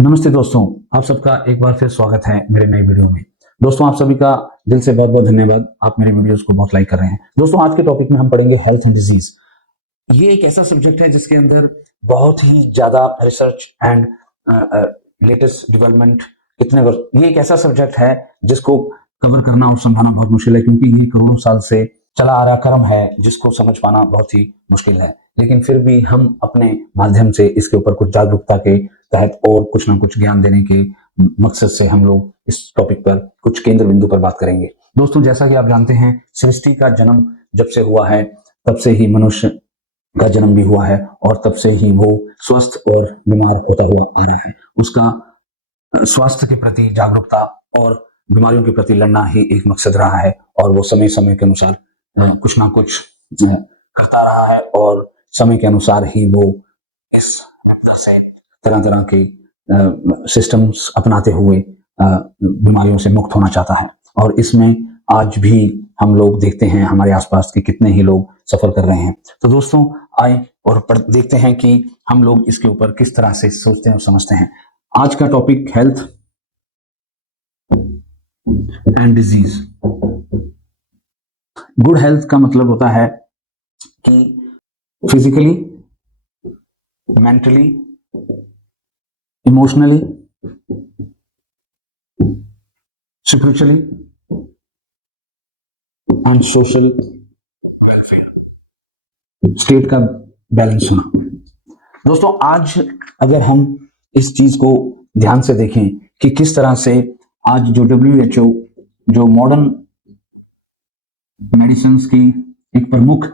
नमस्ते दोस्तों, आप सबका एक बार फिर स्वागत है मेरे नए वीडियो में। दोस्तों, आप सभी का दिल से बहुत बहुत धन्यवाद। आप मेरे वीडियोस को बहुत लाइक कर रहे हैं। दोस्तों, आज के टॉपिक में हम पढ़ेंगे हेल्थ एंड डिजीज। ये एक ऐसा सब्जेक्ट है जिसके अंदर बहुत ही ज्यादा रिसर्च एंड लेटेस्ट डेवलपमेंट इतने वर्ष, ये एक ऐसा सब्जेक्ट है जिसको कवर करना और समझाना बहुत मुश्किल है, क्योंकि ये करोड़ों साल से चला आ रहा क्रम है जिसको समझ पाना बहुत ही मुश्किल है। लेकिन फिर भी हम अपने माध्यम से इसके ऊपर कुछ जागरूकता के तहत और कुछ ना कुछ ज्ञान देने के मकसद से हम लोग इस टॉपिक पर कुछ केंद्र बिंदु पर बात करेंगे। दोस्तों, जैसा कि आप जानते हैं, सृष्टि का जन्म जब से हुआ है तब से ही मनुष्य का जन्म भी हुआ है और तब से ही वो स्वस्थ और बीमार होता हुआ आ रहा है। उसका स्वास्थ्य के प्रति जागरूकता और बीमारियों के प्रति लड़ना ही एक मकसद रहा है, और वो समय समय के अनुसार कुछ ना कुछ करता रहा है, और समय के अनुसार ही वो इस से तरह तरह के सिस्टम्स अपनाते हुए बीमारियों से मुक्त होना चाहता है। और इसमें आज भी हम लोग देखते हैं हमारे आसपास के कितने ही लोग सफर कर रहे हैं। तो दोस्तों, आए और देखते हैं कि हम लोग इसके ऊपर किस तरह से सोचते हैं और समझते हैं। आज का topic health and disease. Good health का मतलब होता है कि physically, mentally, emotionally, spiritually and social state का बैलेंस होना। दोस्तों, आज अगर हम इस चीज को ध्यान से देखें कि किस तरह से आज जो WHO, जो मॉडर्न मेडिसिन की एक प्रमुख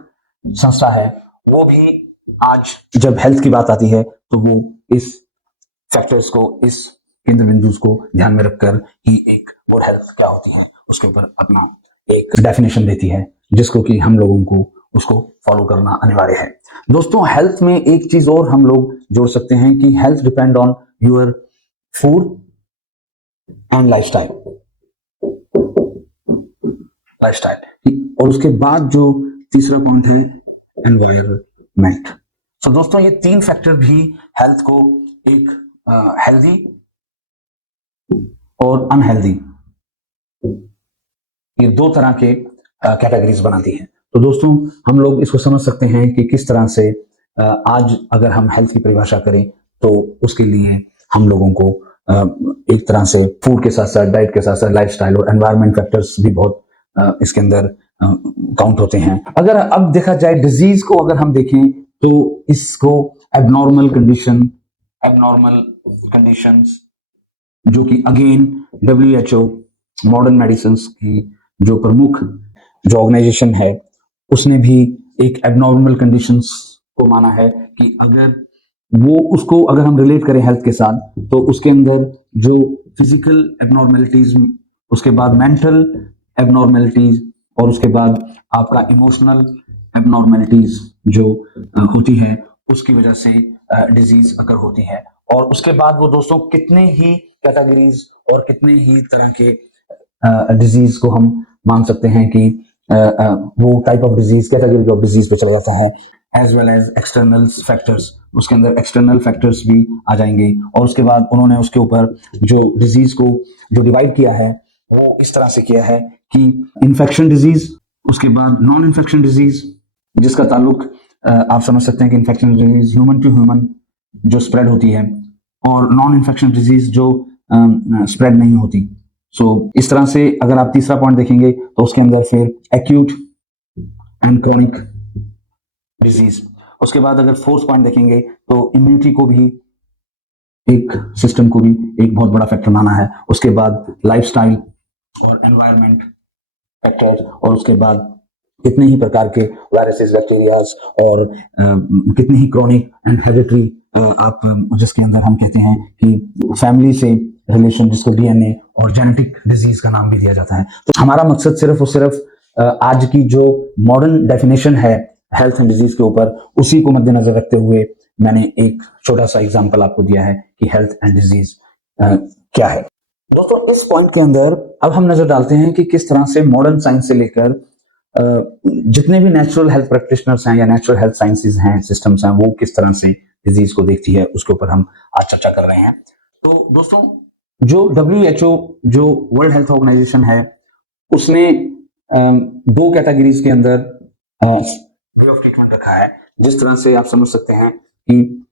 संस्था है, वो भी आज जब हेल्थ की बात आती है तो वो इस फैक्टर्स को, इस केंद्र बिंदु को ध्यान में रखकर ही एक गुड हेल्थ क्या होती है उसके ऊपर अपना एक डेफिनेशन देती है, जिसको कि हम लोगों को उसको फॉलो करना अनिवार्य है। दोस्तों, हेल्थ में एक चीज और हम लोग जोड़ सकते हैं कि health depend on your food and lifestyle. और उसके बाद जो तीसरा पॉइंट है एनवायरमेंट। तो दोस्तों, ये तीन फैक्टर भी हेल्थ को एक हेल्दी और अनहेल्दी, ये दो तरह के कैटेगरीज बनाती है। तो दोस्तों, हम लोग इसको समझ सकते हैं कि किस तरह से आज अगर हम हेल्थ की परिभाषा करें तो उसके लिए हम लोगों को एक तरह से फूड के साथ साथ, डाइट के साथ साथ, लाइफस्टाइल और एनवायरमेंट फैक्टर्स भी बहुत इसके अंदर काउंट होते हैं। अगर अब देखा जाए डिजीज को, अगर हम देखें तो इसको एबनॉर्मल कंडीशंस, जो कि अगेन WHO मॉडर्न मेडिसिन की जो प्रमुख जो ऑर्गेनाइजेशन है, उसने भी एक एबनॉर्मल कंडीशंस को माना है कि अगर वो उसको अगर हम रिलेट करें हेल्थ के साथ, तो उसके अंदर जो फिजिकल एबनॉर्मेलिटीज, उसके बाद मेंटल एबनॉर्मेलिटीज, और उसके बाद आपका इमोशनल एबनॉर्मेलिटीज जो होती है, उसकी वजह से डिजीज अकर होती है। और उसके बाद वो दोस्तों कितने ही कैटेगरीज और कितने ही तरह के डिजीज को हम मान सकते हैं कि वो type of disease, category of disease पे चला जाता है, as well as external factors. उसके अंदर एक्सटर्नल फैक्टर्स भी आ जाएंगे। और उसके बाद उन्होंने उसके ऊपर जो डिजीज को जो डिवाइड किया है वो इस तरह से किया है कि इन्फेक्शन डिजीज, उसके बाद नॉन इन्फेक्शन डिजीज, जिसका ताल्लुक आप समझ सकते हैं कि infection disease human to human जो स्प्रेड होती है, और नॉन इन्फेक्शन डिजीज जो स्प्रेड नहीं होती। सो इस तरह से अगर आप तीसरा पॉइंट देखेंगे तो उसके अंदर फिर एक्यूट एंड क्रॉनिक डिजीज। उसके बाद अगर फोर्थ पॉइंट देखेंगे तो इम्यूनिटी को भी, एक सिस्टम को भी एक बहुत बड़ा फैक्टर माना है। उसके बाद लाइफस्टाइल और एनवायरमेंट फैक्टर, और उसके बाद कितने ही प्रकार के वायरसेस, बैक्टीरियाज, और कितने ही क्रॉनिक एंड हेरिडिटरी, आप जिसके अंदर हम कहते हैं कि फैमिली से रिलेशन, जिसको DNA और जेनेटिक डिजीज का नाम भी दिया जाता है। तो हमारा मकसद सिर्फ और सिर्फ आज की जो मॉडर्न डेफिनेशन है हेल्थ एंड डिजीज के ऊपर, उसी को मद्देनजर रखते हुए मैंने एक छोटा सा एग्जांपल आपको दिया है कि हेल्थ एंड डिजीज क्या है। दोस्तों, इस पॉइंट के अंदर अब हम नजर डालते हैं कि किस तरह से मॉडर्न साइंस से लेकर जितने भी नेचुरल हेल्थ प्रैक्टिशनर्स हैं या नेचुरल हेल्थ साइंसेज हैं, सिस्टम्स हैं, वो किस तरह से डिजीज को देखती है, उसके ऊपर हम आज चर्चा कर रहे हैं। तो दोस्तों, जो WHO, जो वर्ल्ड हेल्थ ऑर्गेनाइजेशन है, उसने दो कैटेगरीज के अंदर वे ऑफ ट्रीटमेंट रखा है। जिस तरह से आप समझ सकते हैं कि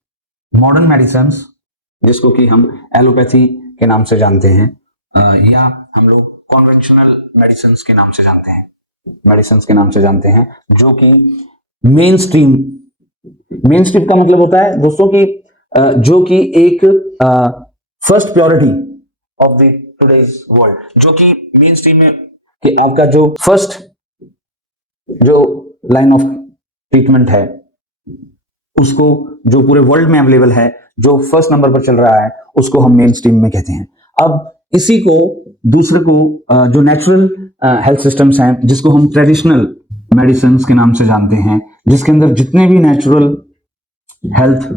मॉडर्न मेडिसिन, जिसको कि हम एलोपैथी के नाम से जानते हैं, या हम लोग कॉन्वेंशनल मेडिसिन के नाम से जानते हैं, जो कि मेन स्ट्रीम का मतलब होता है दोस्तों कि जो कि एक first priority of the today's world, जो कि मेन स्ट्रीम में कि आपका जो फर्स्ट जो लाइन ऑफ ट्रीटमेंट है, उसको जो पूरे वर्ल्ड में अवेलेबल है, जो फर्स्ट नंबर पर चल रहा है, उसको हम मेन स्ट्रीम में कहते हैं। अब इसी को दूसरे को जो नेचुरल हेल्थ सिस्टम्स हैं, जिसको हम ट्रेडिशनल मेडिसिन के नाम से जानते हैं, जिसके अंदर जितने भी नेचुरल हेल्थ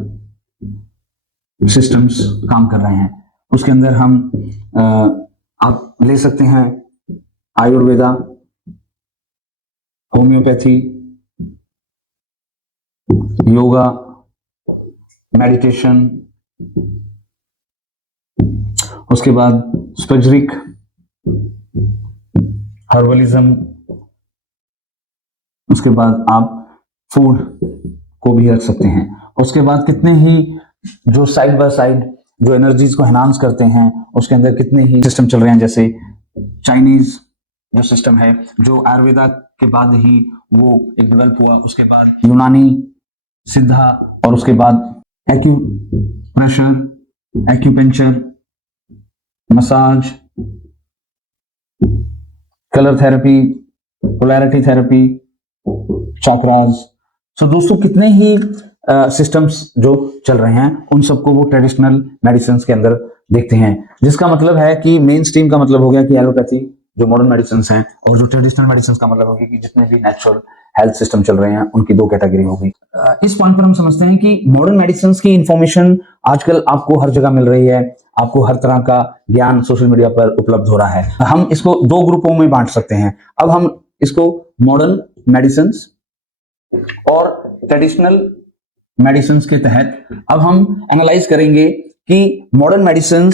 सिस्टम्स काम कर रहे हैं, उसके अंदर हम आप ले सकते हैं आयुर्वेदा, होम्योपैथी, योगा, मेडिटेशन, उसके बाद स्पिरिचुअलिक, हर्बलिज्म, उसके बाद आप फूड को भी रख सकते हैं। उसके बाद कितने ही जो साइड बाय साइड जो एनर्जीज को एनहांस करते हैं, उसके अंदर कितने ही सिस्टम चल रहे हैं, जैसे चाइनीज जो सिस्टम है, जो आयुर्वेदा के बाद ही वो एक डेवलप हुआ, उसके बाद यूनानी, सिद्धा, और उसके बाद acupressure, acupuncture, massage, colour therapy, polarity therapy, chakras. So दोस्तों, कितने ही सिस्टम्स जो चल रहे हैं, उन सबको वो ट्रेडिशनल मेडिसिन के अंदर देखते हैं, जिसका मतलब है कि मेन स्ट्रीम का मतलब हो गया कि एलोपैथी जो मॉडर्न मेडिसिन हैं, और जो ट्रेडिशनल मेडिसिन का मतलब हो गया कि जितने भी नेचुरल हेल्थ सिस्टम चल रहे हैं, उनकी दो कैटेगरी हो गई। इस पॉइंट पर हम समझते हैं कि मॉडर्न मेडिसिन की इंफॉर्मेशन आजकल आपको हर जगह मिल रही है, आपको हर तरह का ज्ञान सोशल मीडिया पर उपलब्ध हो रहा है। हम इसको दो ग्रुपों में बांट सकते हैं। अब हम इसको मॉडर्न मेडिसिन और ट्रेडिशनल मेडिसिन के तहत अब हम एनालाइज करेंगे कि मॉडर्न मेडिसिन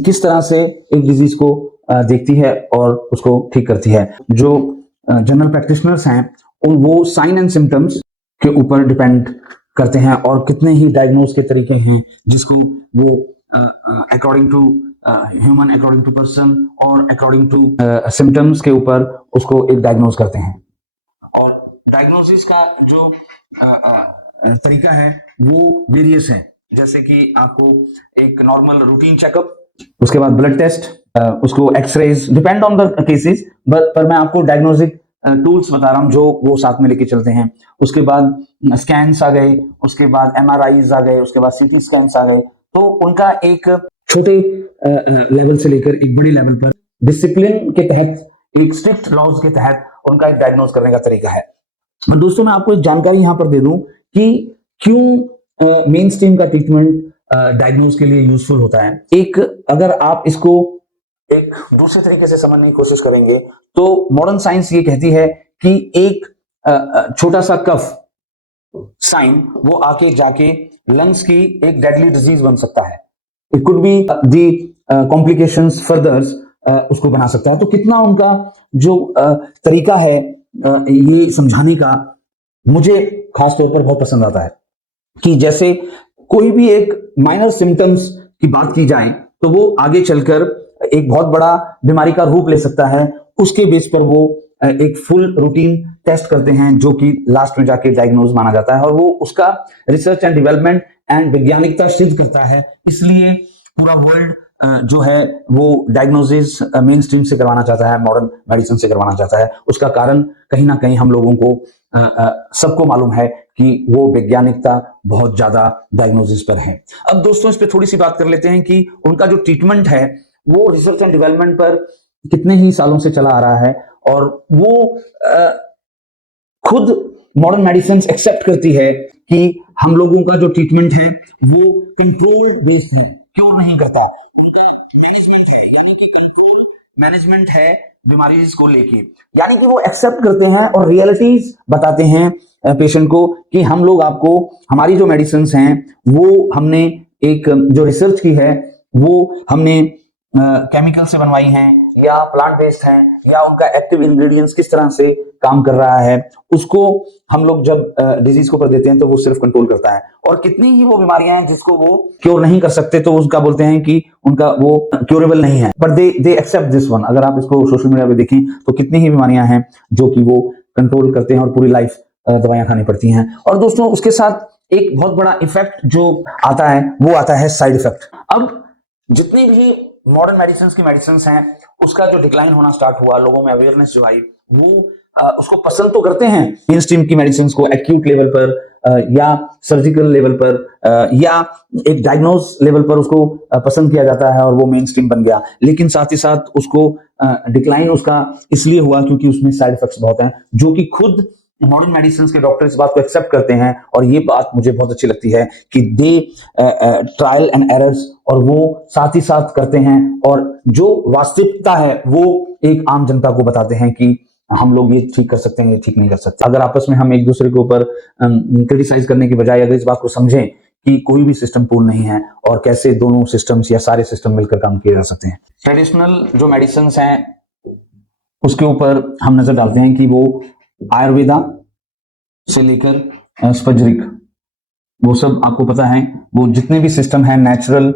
किस तरह से एक डिजीज को देखती है और उसको ठीक करती है। जो जनरल प्रैक्टिशनर्स हैं, वो साइन एंड सिम्टम्स के ऊपर डिपेंड करते हैं, और कितने ही डायग्नोज के तरीके हैं, जिसको वो according to human, according to person और अकॉर्डिंग टू सिम्टम्स के ऊपर उसको एक डायग्नोज करते हैं। और डायग्नोसिस का जो तरीका है वो वेरियस है, जैसे कि आपको एक नॉर्मल रूटीन चेकअप, उसके बाद ब्लड टेस्ट, उसको x-rays, depend on the cases, पर मैं आपको डायग्नोस्टिक टूल्स बता रहा हूं जो वो साथ में लेके चलते हैं। उसके बाद स्कैन्स आ गए, उसके बाद MRIs आ गए, उसके बाद CT स्कैन्स आ गए। तो उनका एक छोटे लेवल से लेकर एक बड़ी लेवल पर डिसिप्लिन के तहत, एक स्ट्रिक्ट लॉज के तहत उनका एक डायग्नोज करने का तरीका है। दोस्तों, मैं आपको एक जानकारी यहां पर दे दूं कि क्यों मेन स्ट्रीम का ट्रीटमेंट डायग्नोज के लिए यूजफुल होता है। एक अगर आप इसको एक दूसरे तरीके से समझने की कोशिश करेंगे, तो मॉडर्न साइंस ये कहती है कि एक छोटा सा कफ साइन वो आके जाके लंग्स की एक डेडली डिजीज बन सकता है। It could be the complications furthers उसको बना सकता है। तो कितना उनका जो तरीका है ये समझाने का, मुझे खासतौर पर बहुत पसंद आता है कि जैसे कोई भी एक माइनर सिम्टम्स की बात की जाए, तो वो आगे चलकर एक बहुत बड़ा बीमारी का रूप ले सकता है। उसके बेस पर वो एक फुल रूटीन टेस्ट करते हैं, जो कि लास्ट में जाके डायग्नोज माना जाता है, और वो उसका रिसर्च एंड डेवलपमेंट एंड वैज्ञानिकता सिद्ध करता है। इसलिए पूरा वर्ल्ड जो है वो डायग्नोसिस मेन स्ट्रीम से करवाना चाहता है, मॉडर्न मेडिसिन से करवाना चाहता है। उसका कारण कहीं ना कहीं हम लोगों को सबको मालूम है कि वो वैज्ञानिकता बहुत ज्यादा डायग्नोसिस पर है। अब दोस्तों, इस पे थोड़ी सी बात कर लेते हैं कि उनका जो ट्रीटमेंट है वो रिसर्च एंड डेवलपमेंट पर कितने ही सालों से चला आ रहा है, और वो खुद मॉडर्न मेडिसिन एक्सेप्ट करती है कि हम लोगों का जो ट्रीटमेंट है वो कंट्रोल बेस्ड है, क्योर नहीं करता। उनका मैनेजमेंट है, यानी कि कंट्रोल मैनेजमेंट है बीमारी को लेके, यानी कि वो एक्सेप्ट करते हैं और रियलिटीज बताते हैं पेशेंट को कि हम लोग आपको, हमारी जो मेडिसिन हैं वो हमने एक जो रिसर्च की है वो हमने केमिकल से बनवाई हैं या प्लांट बेस्ड हैं या उनका एक्टिव इंग्रेडिएंट्स किस तरह से काम कर रहा है, उसको हम लोग जब डिजीज को ऊपर देते हैं तो वो सिर्फ कंट्रोल करता है। और कितनी ही वो बीमारियां हैं जिसको वो क्योर नहीं कर सकते, तो उसका बोलते हैं कि उनका वो क्योरेबल नहीं है, but they accept this one. अगर आप इसको सोशल मीडिया पे देखें तो कितनी ही बीमारियां हैं जो कि वो कंट्रोल करते हैं और पूरी लाइफ दवाइयां खानी पड़ती हैं। और दोस्तों उसके साथ एक बहुत बड़ा इफेक्ट जो आता है वो आता है साइड इफेक्ट। अब जितनी भी मॉडर्न मेडिसिन की मेडिसिन हैं उसका जो डिक्लाइन होना स्टार्ट हुआ, लोगों में अवेयरनेस जो आई, वो उसको पसंद तो करते हैं मेन स्ट्रीम की मेडिसिन को एक्यूट लेवल पर या सर्जिकल लेवल पर या एक डायग्नोज लेवल पर उसको पसंद किया जाता है और वो मेन स्ट्रीम बन गया। लेकिन साथ ही साथ उसको डिक्लाइन उसका इसलिए हुआ क्योंकि उसमें साइड इफेक्ट्स बहुत हैं, जो कि खुद मॉडर्न मेडिसिन के डॉक्टर इस बात को एक्सेप्ट करते हैं। और ये बात मुझे बहुत अच्छी लगती है कि दे ट्रायल एंड एरर्स, और वो साथ ही साथ करते हैं और जो वास्तविकता है वो एक आम जनता को बताते हैं कि हम लोग ये ठीक कर सकते हैं, ये ठीक नहीं कर सकते। अगर आपस में हम एक दूसरे के ऊपर क्रिटिसाइज करने की बजाय अगर इस बात को समझें कि कोई भी सिस्टम पूर्ण नहीं है और कैसे दोनों सिस्टम्स या सारे सिस्टम मिलकर काम किए जा सकते हैं। ट्रेडिशनल जो मेडिसिन हैं उसके ऊपर हम नजर डालते हैं कि वो आयुर्वेदा से लेकर स्पजरिक, वो सब आपको पता है, वो जितने भी सिस्टम हैं नेचुरल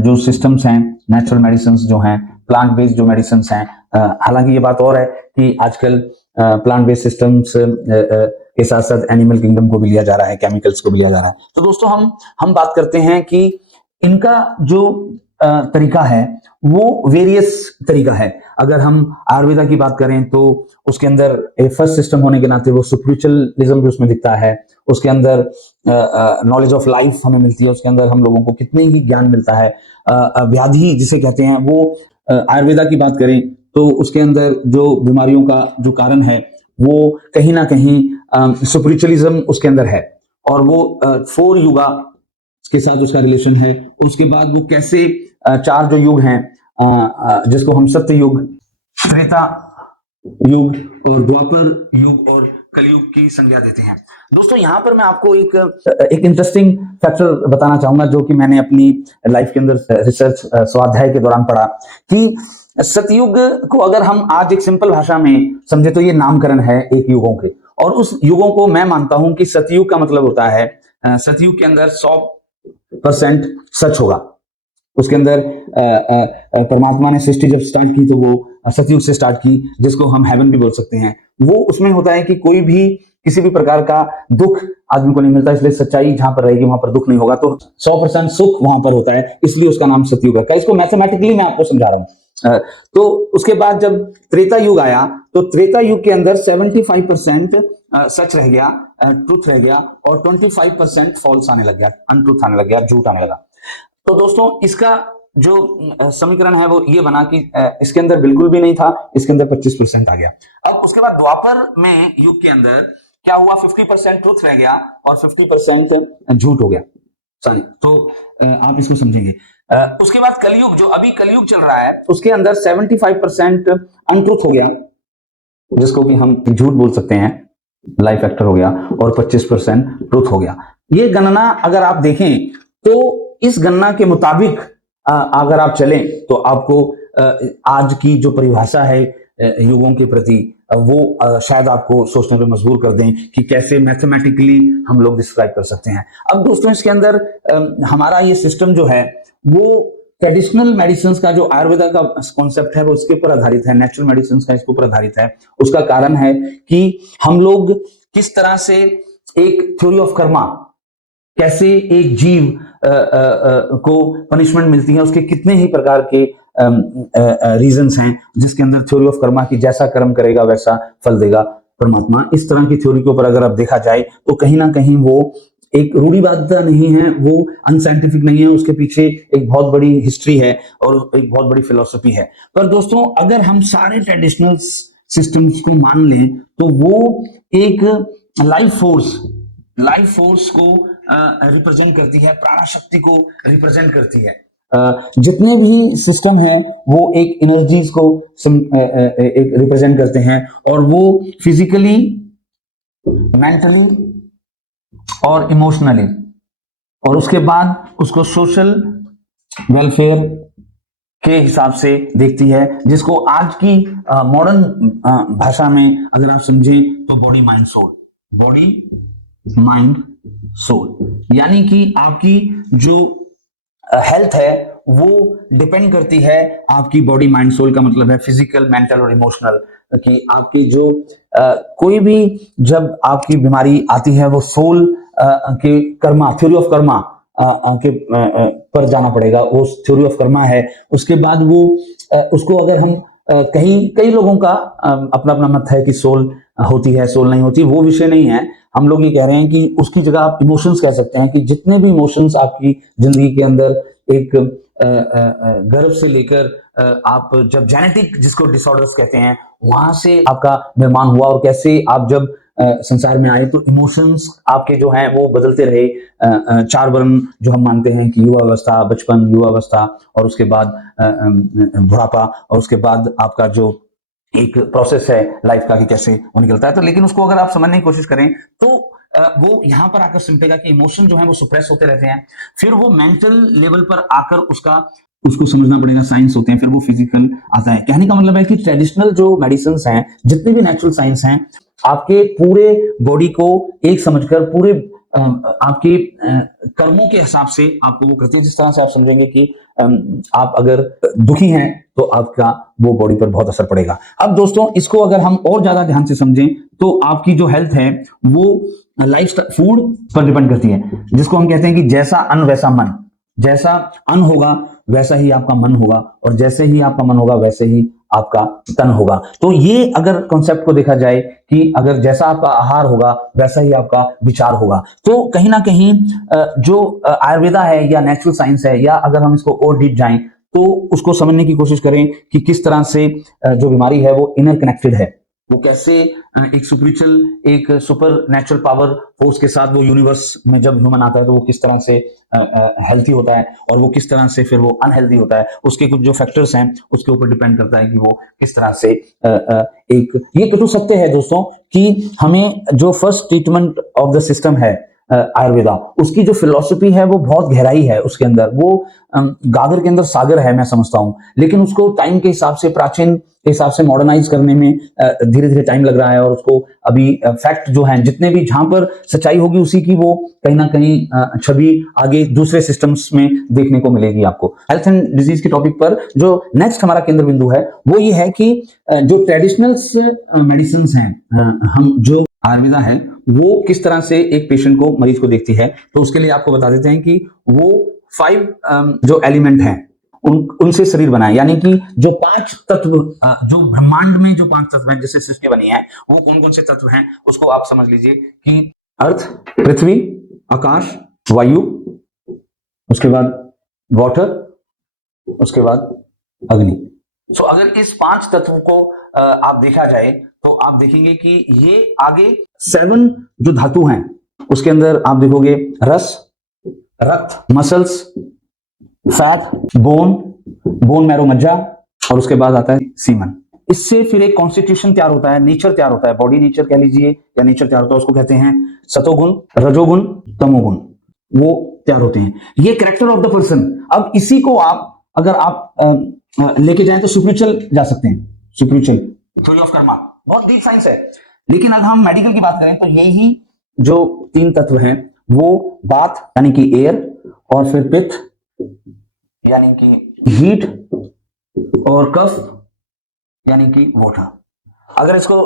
जो सिस्टम्स हैं, नेचुरल मेडिसिन जो हैं, प्लांट बेस्ड जो मेडिसिन हैं। हालांकि ये बात और है कि आजकल प्लांट बेस्ड सिस्टम्स के साथ साथ एनिमल किंगडम को भी लिया जा रहा है, केमिकल्स को भी लिया जा रहा है। तो दोस्तों हम बात करते हैं कि इनका जो तरीका है वो वेरियस तरीका है। अगर हम आयुर्वेदा की बात करें तो उसके अंदर फर्स्ट सिस्टम होने के नाते वो स्पिरिचुअलिज्म भी उसमें दिखता है, उसके अंदर नॉलेज ऑफ लाइफ हमें मिलती है, उसके अंदर हम लोगों को कितने ही ज्ञान मिलता है। व्याधि जिसे कहते हैं वो आयुर्वेदा की बात करें तो उसके अंदर जो बीमारियों का जो कारण है वो कहीं ना कहीं स्पिरिचुअलिज्म उसके अंदर है, और वो 4 युगा के साथ उसका रिलेशन है। उसके बाद वो कैसे 4 जो युग हैं जिसको हम सत्य युग, त्रेता युग और द्वापर युग और कलयुग की संज्ञा देते हैं। दोस्तों यहाँ पर मैं आपको एक इंटरेस्टिंग फैक्टर बताना चाहूंगा जो कि मैंने अपनी लाइफ के अंदर रिसर्च स्वाध्याय के दौरान पढ़ा कि सतयुग को अगर हम आज एक सिंपल भाषा में समझे तो ये नामकरण है एक युगों के, और उस युगों को मैं मानता हूं कि सतयुग का मतलब होता है सतयुग के अंदर 100% सच होगा। उसके अंदर परमात्मा ने सृष्टि जब स्टार्ट की तो वो सतयुग से स्टार्ट की, जिसको हम हेवन भी बोल सकते हैं। वो उसमें होता है कि कोई भी किसी भी प्रकार का दुख आदमी को नहीं मिलता, इसलिए सच्चाई जहां पर रहेगी वहां पर दुख नहीं होगा, तो 100% सुख वहां पर होता है, इसलिए उसका नाम सतयुग है। इसको मैथमेटिकली मैं आपको समझा रहा हूं। तो उसके बाद जब त्रेता युग आया तो त्रेता युग के अंदर 75% सच रह गया, ट्रुथ रह गया, और 25% फॉल्स आने लग गया, अनट्रुथ आने लग गया, झूठ आने लगा। तो दोस्तों इसका जो समीकरण है वो ये बना कि इसके अंदर बिल्कुल भी नहीं था, इसके अंदर 25% आ गया। अब उसके बाद द्वापर में युग के अंदर क्या हुआ, 50% ट्रुथ रह गया और 50% झूठ हो गया। सॉरी, तो आप इसको समझेंगे। उसके बाद कलयुग, जो अभी कलयुग चल रहा है, उसके अंदर 75% अनट्रुथ हो गया, जिसको कि हम झूठ बोल सकते हैं, लाइफ फैक्टर हो गया, और 25% ट्रुथ हो गया। ये गणना अगर आप देखें तो इस गणना के मुताबिक अगर आप चलें तो आपको आज की जो परिभाषा है युगों के प्रति वो शायद आपको सोचने पर मजबूर कर दें कि कैसे मैथमेटिकली हम लोग डिस्क्राइब कर सकते हैं। अब दोस्तों इसके अंदर हमारा ये सिस्टम जो है वो ट्रेडिशनल मेडिसिन का जो आयुर्वेदा का कॉन्सेप्ट है वो इसके ऊपर आधारित है, नेचुरल मेडिसिन का इसके ऊपर आधारित है। उसका कारण है कि हम लोग किस तरह से एक थ्योरी ऑफ कर्मा, कैसे एक जीव को पनिशमेंट मिलती है, उसके कितने ही प्रकार के रीजंस हैं, जिसके अंदर थ्योरी ऑफ कर्मा की जैसा कर्म करेगा वैसा फल देगा परमात्मा। इस तरह की थ्योरी के ऊपर अगर आप देखा जाए तो कहीं ना कहीं वो एक रूढ़िवादिता नहीं है, वो अनसाइंटिफिक नहीं है, उसके पीछे एक बहुत बड़ी हिस्ट्री है और एक बहुत बड़ी फिलॉसफी है। पर दोस्तों अगर हम सारे ट्रेडिशनल सिस्टम्स को मान लें तो वो एक लाइफ फोर्स को रिप्रेजेंट करती है, प्राण शक्ति को रिप्रेजेंट करती है। जितने भी सिस्टम हैं वो एक एनर्जीज को एक रिप्रेजेंट करते हैं, और वो फिजिकली, मेंटली और इमोशनली, और उसके बाद उसको सोशल वेलफेयर के हिसाब से देखती है, जिसको आज की मॉडर्न भाषा में अगर आप समझें तो body mind soul, body mind soul, यानी कि आपकी जो हेल्थ है वो डिपेंड करती है आपकी बॉडी माइंड सोल का मतलब है फिजिकल, मेंटल और इमोशनल, कि आपकी जो कोई भी जब आपकी बीमारी आती है वो सोल के कर्मा, थ्योरी ऑफ कर्मा के पर जाना पड़ेगा। वो थ्योरी ऑफ कर्मा है, उसके बाद वो उसको अगर हम कहीं कई लोगों का अपना अपना मत है कि सोल होती है, सोल नहीं होती, वो विषय नहीं है। हम लोग ये कह रहे हैं कि उसकी जगह आप इमोशंस कह सकते हैं, कि जितने भी इमोशंस आपकी जिंदगी के अंदर एक गर्भ से लेकर आप जब जेनेटिक जिसको डिसऑर्डर्स कहते हैं वहां से आपका निर्माण हुआ, और कैसे आप जब संसार में आए तो इमोशंस आपके जो हैं वो बदलते रहे। चार वर्ण जो हम मानते हैं कि युवा अवस्था, बचपन, युवा अवस्था, और उसके बाद बुढ़ापा, और उसके बाद आपका जो एक प्रोसेस है लाइफ का कि कैसे वो निकलता है। तो लेकिन उसको अगर आप समझने की कोशिश करें तो वो यहां पर आकर सिमटेगा कि इमोशन जो है वो सुप्रेस होते रहते हैं, फिर वो मेंटल लेवल पर आकर उसको समझना पड़ेगा, साइंस होते हैं, फिर वो फिजिकल आता है। कहने का मतलब है कि ट्रेडिशनल जो मेडिसिन हैं, जितने भी नेचुरल साइंस हैं, आपके पूरे बॉडी को एक समझकर पूरे आपके कर्मों के हिसाब से आपको वो करती है। जिस तरह से आप समझेंगे कि आप अगर दुखी हैं तो आपका वो बॉडी पर बहुत असर पड़ेगा। अब दोस्तों इसको अगर हम और ज्यादा ध्यान से समझें तो आपकी जो हेल्थ है वो लाइफ फूड पर डिपेंड करती है, जिसको हम कहते हैं कि जैसा अन्न वैसा मन, जैसा अन्न होगा वैसा ही आपका मन होगा, और जैसे ही आपका मन होगा वैसे ही आपका तन होगा। तो ये अगर कॉन्सेप्ट को देखा जाए कि अगर जैसा आपका आहार होगा वैसा ही आपका विचार होगा, तो कहीं ना कहीं जो आयुर्वेदा है या नेचुरल साइंस है, या अगर हम इसको और डीप जाएं तो उसको समझने की कोशिश करें कि किस तरह से जो बीमारी है वो इनर कनेक्टेड है, वो कैसे एक सुपरिचुअल, एक सुपर नेचुरल पावर फोर्स के साथ वो यूनिवर्स में जब ह्यूमन आता है तो वो किस तरह से हेल्थी होता है, और वो किस तरह से फिर वो अनहेल्दी होता है। उसके कुछ जो फैक्टर्स हैं उसके ऊपर डिपेंड करता है कि वो किस तरह से एक ये कटु सत्य है दोस्तों कि हमें जो first treatment of the system है आयुर्वेदा, उसकी जो फिलॉसफी है वो बहुत गहराई है उसके अंदर, वो गागर के अंदर सागर है मैं समझता हूं, लेकिन उसको टाइम के हिसाब से, प्राचीन के हिसाब से मॉडर्नाइज करने में धीरे धीरे टाइम लग रहा है, और उसको अभी फैक्ट जो हैं जितने भी जहां पर सच्चाई होगी उसी की वो कहीं ना कहीं छवि आगे दूसरे सिस्टम्स में देखने को मिलेगी आपको। हेल्थ एंड डिजीज के टॉपिक पर जो नेक्स्ट हमारा केंद्र बिंदु है वो ये है कि जो ट्रेडिशनल मेडिसिन हैं, हम जो आयुर्वेदा है वो किस तरह से एक पेशेंट को, मरीज को देखती है। तो उसके लिए आपको बता देते हैं कि वो 5 जो एलिमेंट हैं उनसे शरीर बना है, यानी कि जो 5 तत्व, जो ब्रह्मांड में जो 5 तत्व हैं जिससे सृष्टि बनी है वो कौन कौन से तत्व हैं उसको आप समझ लीजिए कि अर्थ, पृथ्वी, आकाश, वायु, उसके बाद वाटर, उसके बाद अग्नि। सो अगर इस 5 तत्वों को आप देखा जाए तो आप देखेंगे कि ये आगे 7 जो धातु हैं उसके अंदर आप देखोगे रस, रक्त, मसल्स, फैट, बोन मैरो, मज्जा, और उसके बाद आता है सीमन। इससे फिर एक कॉन्स्टिट्यूशन तैयार होता है, नेचर तैयार होता है, बॉडी नेचर कह लीजिए या नेचर तैयार होता है, उसको कहते हैं सतोगुण, रजोगुण, तमोगुण, वो तैयार होते हैं। ये कैरेक्टर ऑफ द पर्सन। अब इसी को आप अगर आप लेके जाएं तो सुपरिचुअल जा सकते हैं, सुपरिचुअल थ्योरी ऑफ कर्मा, बहुत डीप साइंस है। लेकिन अगर हम मेडिकल की बात करें तो यही जो 3 तत्व हैं वो बात यानी कि एयर, और फिर पित्त यानी कि हीट, और कफ यानी कि वाटर। अगर इसको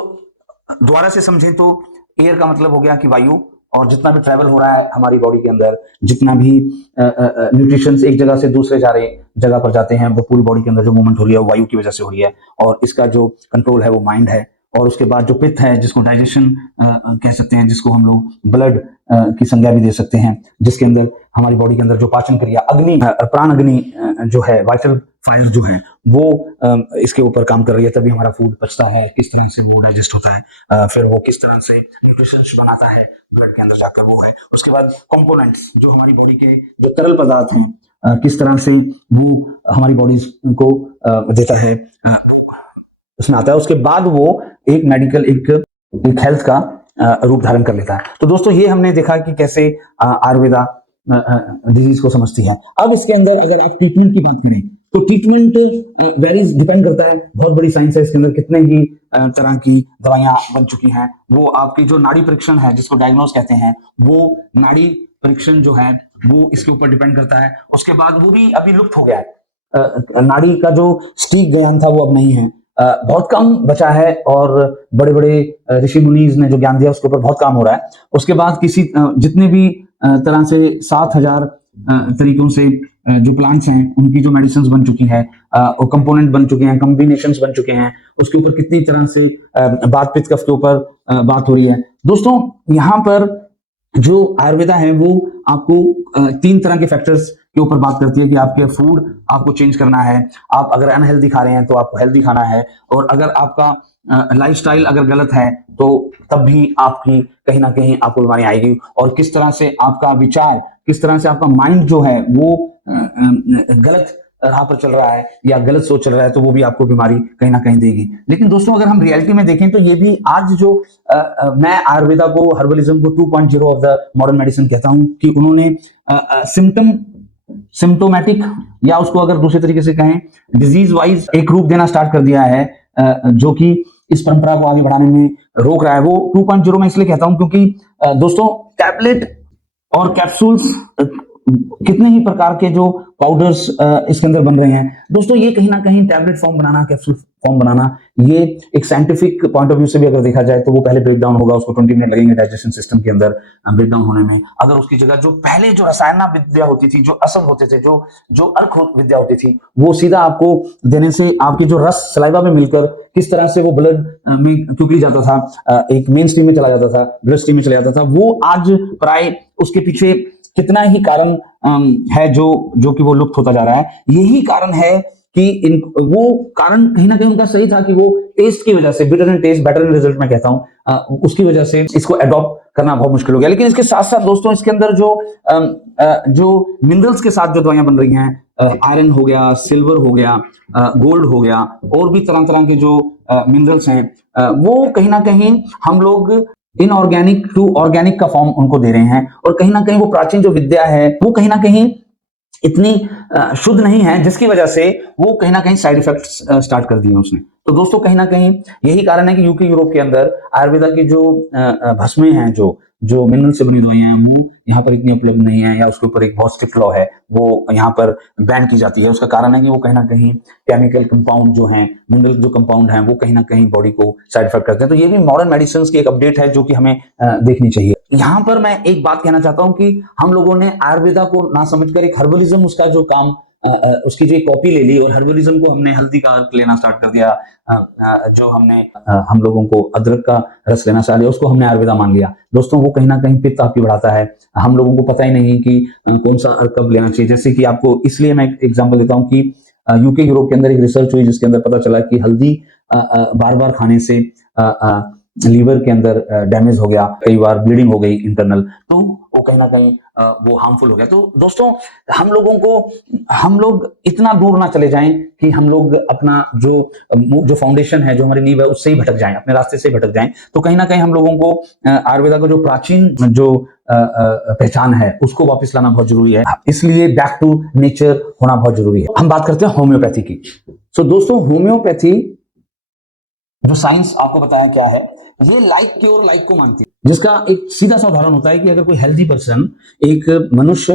दोबारा से समझें तो एयर का मतलब हो गया कि वायु, और जितना भी ट्रैवल हो रहा है हमारी बॉडी के अंदर, जितना भी न्यूट्रिशंस एक जगह से दूसरे जगह पर जाते हैं, वो पूरी बॉडी के अंदर जो मूवमेंट हो रही है वो वायु की वजह से हो रही है, और इसका जो कंट्रोल है वो माइंड है। और उसके बाद जो पित्त है जिसको डाइजेशन कह सकते हैं, जिसको हम लोग ब्लड की संज्ञा भी दे सकते हैं, जिसके अंदर हमारी बॉडी के अंदर जो पाचन क्रिया, अग्नि, प्राण अग्नि जो है, वाइटल फायर जो है वो इसके ऊपर काम कर रही है, तभी हमारा फूड पचता है, किस तरह से वो डाइजेस्ट होता है, फिर वो किस तरह से न्यूट्रिशन बनाता है ब्लड के अंदर जाकर, वो है। उसके बाद कंपोनेंट्स जो हमारी बॉडी के जो तरल पदार्थ हैं, किस तरह से वो हमारी बॉडी को देता है, उसमें आता है। उसके बाद वो एक मेडिकल, एक हेल्थ का रूप धारण कर लेता है। तो दोस्तों ये हमने देखा कि कैसे आयुर्वेदा डिजीज को समझती है। अब इसके अंदर अगर आप ट्रीटमेंट की बात करें तो ट्रीटमेंट वेरीज डिपेंड करता है, बहुत बड़ी साइंस है इसके अंदर, कितने ही तरह की दवाइयां बन चुकी हैं। वो आपकी जो नाड़ी परीक्षण है जिसको डायग्नोस कहते हैं, वो नाड़ी परीक्षण जो है वो इसके ऊपर डिपेंड करता है। उसके बाद वो भी अभी लुप्त हो गया है, नाड़ी का जो सटीक ज्ञान था वो अब नहीं है, बहुत कम बचा है, और बड़े बड़े ऋषि मुनीज ने जो ज्ञान दिया उसके ऊपर बहुत काम हो रहा है। उसके बाद किसी जितने भी तरह से 7,000 तरीकों से जो प्लांट्स हैं उनकी जो मेडिसिन बन चुकी है, वो कंपोनेंट बन चुके हैं, कॉम्बिनेशंस बन चुके हैं, उसके ऊपर कितनी तरह से बात पित्त कफ के ऊपर बात हो रही है। दोस्तों यहाँ पर जो आयुर्वेदा है वो आपको 3 तरह के फैक्टर्स के ऊपर बात करती है कि आपके फूड आपको चेंज करना है, आप अगर अनहेल्दी खा रहे हैं तो आपको हेल्दी खाना है, और अगर आपका लाइफस्टाइल अगर गलत है तो तब भी आपकी कहीं ना कहीं आपको बीमारी आएगी। और किस तरह से आपका विचार, किस तरह से आपका माइंड जो है वो गलत राह पर चल रहा है या गलत सोच चल रहा है तो वो भी आपको बीमारी कहीं ना कहीं देगी। लेकिन दोस्तों अगर हम रियलिटी में देखें तो ये भी आज जो मैं आयुर्वेदा को, हर्बलिज्म को 2.0 ऑफ द मॉडर्न मेडिसिन कहता हूं कि उन्होंने सिम्टोमेटिक या उसको अगर दूसरे तरीके से कहें डिजीज वाइज एक रूप देना स्टार्ट कर दिया है, जो कि इस परंपरा को आगे बढ़ाने में रोक रहा है। वो 2.0 में इसलिए कहता हूं क्योंकि दोस्तों टैबलेट और कैप्सूल्स, कितने ही प्रकार के जो पाउडर्स इसके अंदर बन रहे हैं दोस्तों, ये कहीं ना कहीं टैबलेट फॉर्म बनाना, कैप्सूल फॉर्म बनाना, ये एक साइंटिफिक पॉइंट ऑफ व्यू से भी अगर देखा जाए तो वो पहले ब्रेक डाउन होगा, उसको 20 मिनट लगेंगे डाइजेशन सिस्टम के अंदर ब्रेक डाउन होने में। अगर उसकी जगह जो पहले जो रसायन विद्या होती थी, जो असम होते थे, जो अर्क विद्या होती थी, वो सीधा आपको देने से आपके जो रस सलाइवा में मिलकर किस तरह से वो ब्लड में क्योंकि जाता था, एक मेन स्ट्रीम में चला जाता था, ब्लड स्ट्रीम में चला जाता था, वो आज प्राय उसके पीछे कितना ही कारण है जो कि वो लुप्त होता जा रहा है। यही कारण है कि वो कारण कहीं ना कहीं उनका सही था कि वो टेस्ट की वजह से, bitter and taste better and result मैं कहता हूं, उसकी वजह से इसको अडॉप्ट करना बहुत मुश्किल हो गया। लेकिन इसके साथ साथ दोस्तों इसके अंदर जो मिनरल्स के साथ जो दवाइयां बन रही हैं, आयरन हो गया, सिल्वर हो गया, गोल्ड हो गया, और भी तरह तरह के जो मिनरल्स हैं, वो कहीं ना कहीं हम लोग इनऑर्गेनिक टू ऑर्गेनिक का फॉर्म उनको दे रहे हैं। और कहीं ना कहीं वो प्राचीन जो विद्या है वो कहीं ना कहीं इतनी शुद्ध नहीं है, जिसकी वजह से वो कहीं ना कहीं साइड इफेक्ट्स स्टार्ट कर दिए उसने। तो दोस्तों कहीं ना कहीं यही कारण है कि यूके यूरोप के अंदर आयुर्वेदा की जो भस्में हैं, जो मिनरल से बनी दवाइयां हैं, वो यहाँ पर इतनी उपलब्ध नहीं है, या उसके ऊपर एक बहुत स्ट्रिक्ट लॉ है, वो यहाँ पर बैन की जाती है। उसका कारण है कि वो कहीं ना कहीं केमिकल कंपाउंड जो हैं, मिनरल जो कंपाउंड हैं, वो कहीं ना कहीं बॉडी को साइड इफेक्ट करते हैं। तो ये भी मॉडर्न मेडिसिन की एक अपडेट है जो कि हमें देखनी चाहिए। यहाँ पर मैं एक बात कहना चाहता हूँ कि हम लोगों ने आयुर्वेदा को ना समझकर एक हर्बलिज्म, उसका जो काम, उसकी जो कॉपी ले ली, और हर्बलिज्म को हमने हल्दी का अर्क लेना स्टार्ट कर दिया, जो हमने हम लोगों को अदरक का रस लेना स्टार्ट किया, उसको हमने आयुर्वेदा मान लिया। दोस्तों वो कहीं ना कहीं पित्त आपकी बढ़ाता है, हम लोगों को पता ही नहीं कि कौन सा अर्क कब लेना चाहिए। जैसे कि आपको, इसलिए मैं एक एग्जांपल देता हूँ कि यूके यूरोप के अंदर एक रिसर्च हुई जिसके अंदर पता चला कि हल्दी बार बार खाने से लीवर के अंदर डैमेज हो गया, कई बार ब्लीडिंग हो गई इंटरनल, तो वो कहीं ना कहीं वो हार्मफुल हो गया। तो दोस्तों हम लोग इतना दूर ना चले जाएं कि हम लोग अपना जो फाउंडेशन है, जो हमारी नींव है, उससे ही भटक जाएं, अपने रास्ते से भटक जाएं। तो कहीं ना कहीं हम लोगों को आयुर्वेदा का जो प्राचीन जो पहचान है उसको वापस लाना बहुत जरूरी है, इसलिए बैक टू नेचर होना बहुत जरूरी है। हम बात करते हैं होम्योपैथी की। सो दोस्तों होम्योपैथी जो साइंस आपको बताया क्या है, ये लाइक क्योर लाइक को मानती है, जिसका एक सीधा सा उदाहरण होता है कि अगर कोई हेल्दी पर्सन, एक मनुष्य,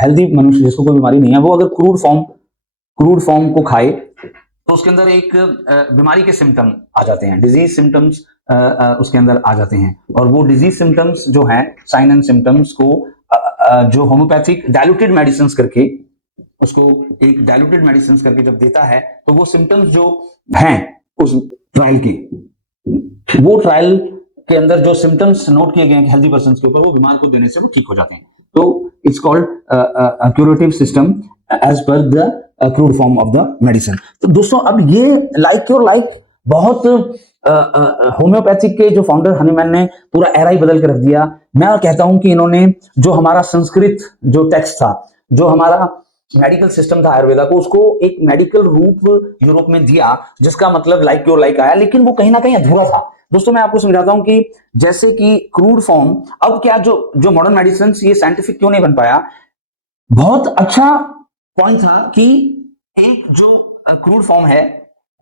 हेल्दी मनुष्य जिसको कोई बीमारी नहीं है, वो अगर क्रूड फॉर्म को खाए तो उसके अंदर एक बीमारी के सिम्टम आ जाते हैं, डिजीज सिम्टम्स उसके अंदर आ जाते हैं। और वो डिजीज सिम्टम्स जो है, साइन एंड सिम्टम्स को जो होम्योपैथिक डाइल्यूटेड मेडिसिन करके, उसको एक डाइल्यूटेड मेडिसिन करके जब देता है, तो वो सिम्टम्स जो हैं उस ट्रायल के, वो ट्रायल के अंदर जो सिम्टम्स नोट किए गए हैं हेल्दी पर्सन के ऊपर, वो बीमार को देने से वो ठीक हो जाते हैं। तो it's called curative system as per the crude form of the medicine. तो दोस्तों अब ये लाइक योर लाइक बहुत होम्योपैथिक के जो फाउंडर हनीमैन ने पूरा एरा ही बदल के रख दिया। मैं कहता हूं कि इन्होंने जो हमारा संस्कृत जो टेक्स्ट था, जो हमारा मेडिकल सिस्टम था आयुर्वेदा को, उसको एक मेडिकल रूप यूरोप में दिया, जिसका मतलब लाइक योर लाइक आया, लेकिन वो कहीं ना कहीं अधूरा था। दोस्तों मैं आपको समझाता हूं कि जैसे कि क्रूड फॉर्म, अब क्या जो मॉडर्न मेडिसिन, ये साइंटिफिक क्यों नहीं बन पाया, बहुत अच्छा पॉइंट था कि एक जो क्रूड फॉर्म है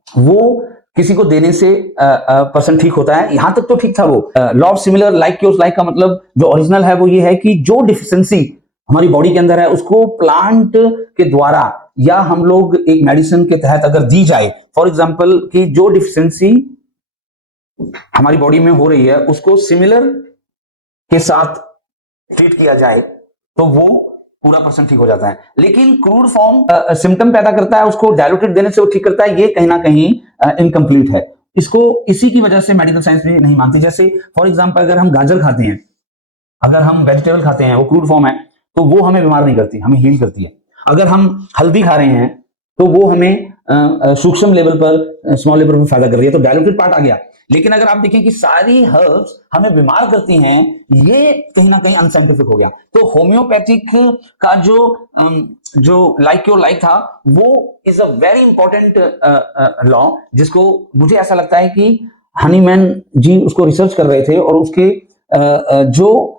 वो किसी को देने से पर्सन ठीक होता है, यहां तक तो ठीक था वो। Law of similar like cure like का मतलब जो ओरिजिनल है वो ये है कि जो डिफिशियंसी हमारी बॉडी के अंदर है उसको प्लांट के द्वारा या हम लोग एक मेडिसिन के तहत अगर दी जाए, फॉर एग्जांपल कि जो डिफिशियंसी हमारी बॉडी में हो रही है उसको सिमिलर के साथ ट्रीट किया जाए तो वो पूरा पर्सन ठीक हो जाता है। लेकिन क्रूड फॉर्म सिम्टम पैदा करता है, उसको डायल्यूटेड देने से वो ठीक करता है, ये कहीं ना कहीं इनकम्प्लीट है। इसको इसी की वजह से मेडिकल साइंस भी नहीं मानती। जैसे फॉर एग्जांपल अगर हम गाजर खाते हैं, अगर हम वेजिटेबल खाते हैं, वो क्रूड फॉर्म है तो वो हमें बीमार नहीं करती, हमें हील करती है। अगर हम हल्दी खा रहे हैं तो वो हमें सूक्ष्म लेवल पर, स्मॉल लेवल पर फायदा कर रही है, तो डायल्यूटेड पार्ट आ गया। लेकिन अगर आप देखें कि सारी हर्ब्स हमें बीमार करती हैं, ये कहीं ना कहीं अनसाइंटिफिक हो गया। तो होम्योपैथिक का जो लाइक क्योर लाइक था वो is a very important law, जिसको मुझे ऐसा लगता है कि हनीमैन जी उसको रिसर्च कर रहे थे और उसके जो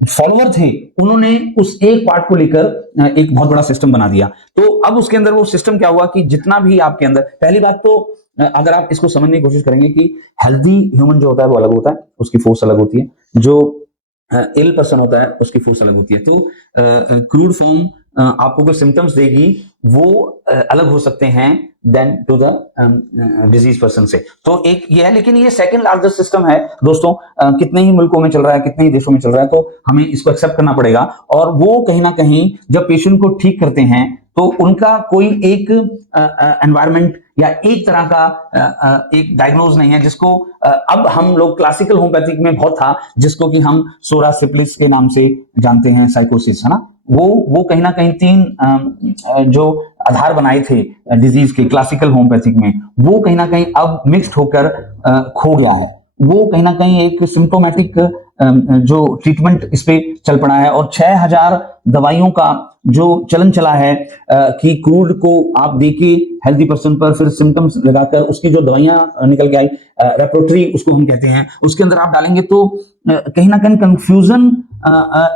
फॉलोअर थे उन्होंने उस एक पार्ट को लेकर एक बहुत बड़ा सिस्टम बना दिया। तो अब उसके अंदर वो सिस्टम क्या हुआ कि जितना भी आपके अंदर, पहली बात तो अगर आप इसको समझने की कोशिश करेंगे कि हेल्दी ह्यूमन जो होता है वो अलग होता है, उसकी फोर्स अलग होती है, जो इल पर्सन होता है उसकी फोर्स अलग होती है। तो क्रूड फॉर्म आपको कोई सिम्टम्स देगी वो अलग हो सकते हैं then to the disease person से। तो एक ये है, लेकिन ये सेकंड लार्जेस्ट सिस्टम है दोस्तों, कितने ही मुल्कों में चल रहा है, कितने ही देशों में चल रहा है, तो हमें इसको एक्सेप्ट करना पड़ेगा। और वो कहीं ना कहीं जब पेशेंट को ठीक करते हैं तो उनका कोई एक एनवायरमेंट या एक तरह का एक डायग्नोज नहीं है, जिसको अब हम लोग क्लासिकल होम्योपैथिक में बहुत था, जिसको कि हम सोरा सिप्लिस के नाम से जानते हैं, साइकोसिस, है ना। वो कहीं ना कहीं तीन जो आधार बनाए थे डिजीज के क्लासिकल होम्योपैथिक में, वो कहीं ना कहीं अब मिक्स्ड होकर खो गया है। वो कहीं ना कहीं एक सिम्टोमेटिक जो ट्रीटमेंट इस पे चल पड़ा है, और 6000 दवाइयों का जो चलन चला है कि क्रूड को आप देखिए हेल्दी पर्सन पर, फिर सिम्टम्स लगाकर उसकी जो दवाइयां निकल के आई, रेपरोटरी उसको हम कहते हैं, उसके अंदर आप डालेंगे तो कहीं ना कहीं कंफ्यूजन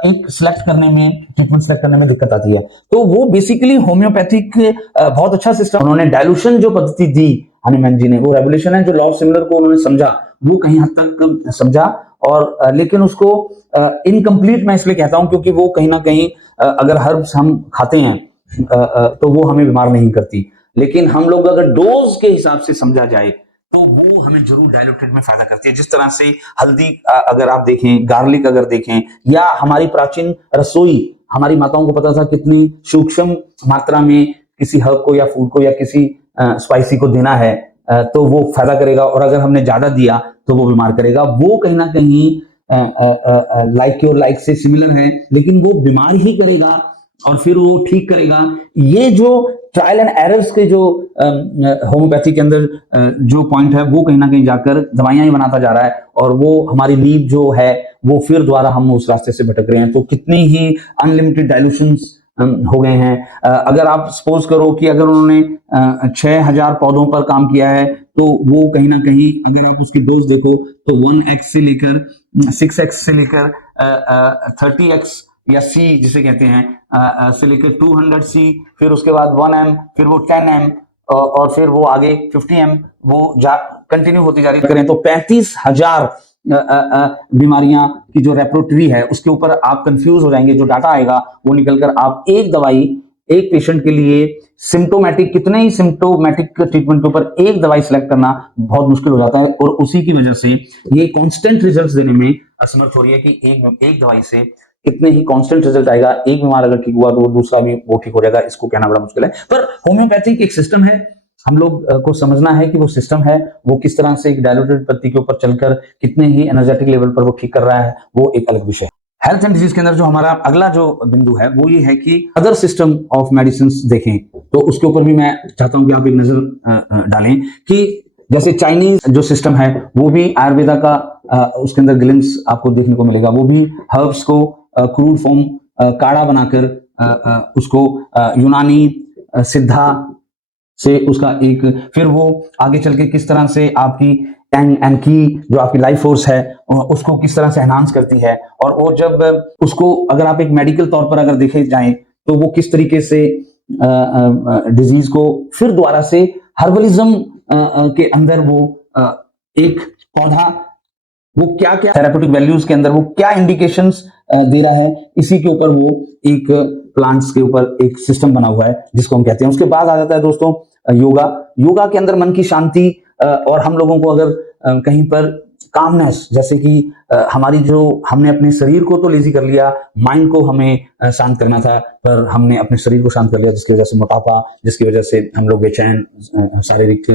एक सिलेक्ट करने में, ट्रीटमेंट सिलेक्ट करने में दिक्कत आती है। तो वो बेसिकली होम्योपैथिक बहुत अच्छा सिस्टम, उन्होंने डायल्यूशन जो पद्धति दी हनीमैन जी ने, वो रेवोल्यूशन है। जो लॉ ऑफ सिमिलर को उन्होंने समझा, वो कहीं हद तक समझा, और लेकिन उसको इनकम्प्लीट मैं इसलिए कहता हूं क्योंकि वो कहीं ना कहीं अगर हर्ब्स हम खाते हैं तो वो हमें बीमार नहीं करती, लेकिन हम लोग अगर डोज के हिसाब से समझा जाए तो वो हमें जरूर डायल्यूटेड में फायदा करती है। जिस तरह से हल्दी अगर आप देखें, गार्लिक अगर देखें, या हमारी प्राचीन रसोई, हमारी माताओं को पता था कितनी सूक्ष्म मात्रा में किसी हर्ब को या फूड को या किसी स्पाइसी को देना है तो वो फायदा करेगा, और अगर हमने ज्यादा दिया तो वो बीमार करेगा। वो कहीं ना कहीं लाइक क्योर लाइक से सिमिलर है, लेकिन वो बीमार ही करेगा और फिर वो ठीक करेगा। ये जो ट्रायल एंड एरर्स के जो होम्योपैथी के अंदर जो पॉइंट है, वो कहीं ना कहीं जाकर दवाइयां ही बनाता जा रहा है, और वो हमारी नीड जो है वो फिर द्वारा हम उस रास्ते से भटक रहे हैं। तो कितनी ही अनलिमिटेड डायल्यूशंस हो गए हैं। अगर आप सपोज करो कि अगर उन्होंने 6000 पौधों पर काम किया है, तो वो कहीं ना कहीं अगर आप उसकी डोज देखो तो 1x से लेकर 6x से लेकर 30x या C जिसे कहते हैं से लेकर 200C, फिर उसके बाद 1M, फिर वो 10M, और फिर वो आगे 50M, वो कंटिन्यू होती जा रही करें तो 35,000 बीमारियां की जो रेपरोटरी है उसके ऊपर आप कंफ्यूज हो जाएंगे। जो डाटा आएगा वो निकलकर आप एक दवाई एक पेशेंट के लिए सिम्टोमेटिक, कितने ही सिम्टोमेटिक ट्रीटमेंट के ऊपर एक दवाई सिलेक्ट करना बहुत मुश्किल हो जाता है, और उसी की वजह से ये कांस्टेंट रिजल्ट्स देने में असमर्थ हो रही है कि एक दवाई से कितने ही कांस्टेंट रिजल्ट आएगा। एक बीमार अगर ठीक हुआ तो वो दूसरा भी वो ठीक हो जाएगा, इसको कहना बड़ा मुश्किल है। पर होम्योपैथिक एक सिस्टम है, हम लोग को समझना है कि वो सिस्टम है, वो किस तरह से एक डायल्यूटेड पत्ती के ऊपर चलकर कितने ही एनर्जेटिक लेवल पर वो ठीक कर रहा है, वो एक अलग विषय है। हेल्थ एंड डिजीज के अंदर जो हमारा अगला जो बिंदु है वो ये है कि अदर सिस्टम ऑफ मेडिसिन देखें, तो उसके ऊपर भी मैं चाहता हूं कि आप एक नजर डालें कि जैसे चाइनीज जो सिस्टम है वो भी आयुर्वेदा का उसके अंदर ग्लिम्स आपको देखने को मिलेगा। वो भी हर्ब्स को क्रूड फॉर्म काढ़ा बनाकर उसको यूनानी सिद्धा से उसका एक, फिर वो आगे चल के किस तरह से आपकी एंड की जो आपकी लाइफ फोर्स है उसको किस तरह से एनहांस करती है, और वो जब उसको अगर आप एक मेडिकल तौर पर अगर देखे जाएं तो वो किस तरीके से डिजीज को फिर दोबारा से हर्बलिज्म के अंदर वो एक पौधा वो क्या क्या थेरापेटिक वैल्यूज के अंदर वो क्या इंडिकेशंस दे रहा है, इसी के ऊपर वो एक प्लांट्स के ऊपर एक सिस्टम बना हुआ है जिसको हम कहते हैं। उसके बाद आ जाता है दोस्तों योगा। योगा के अंदर मन की शांति और हम लोगों को अगर कहीं पर कामनेस, जैसे कि हमारी जो हमने अपने शरीर को तो लेजी कर लिया, माइंड को हमें शांत करना था, पर हमने अपने शरीर को शांत कर लिया जिसकी वजह से मोटापा, जिसकी वजह से हम लोग बेचैन, शारीरिक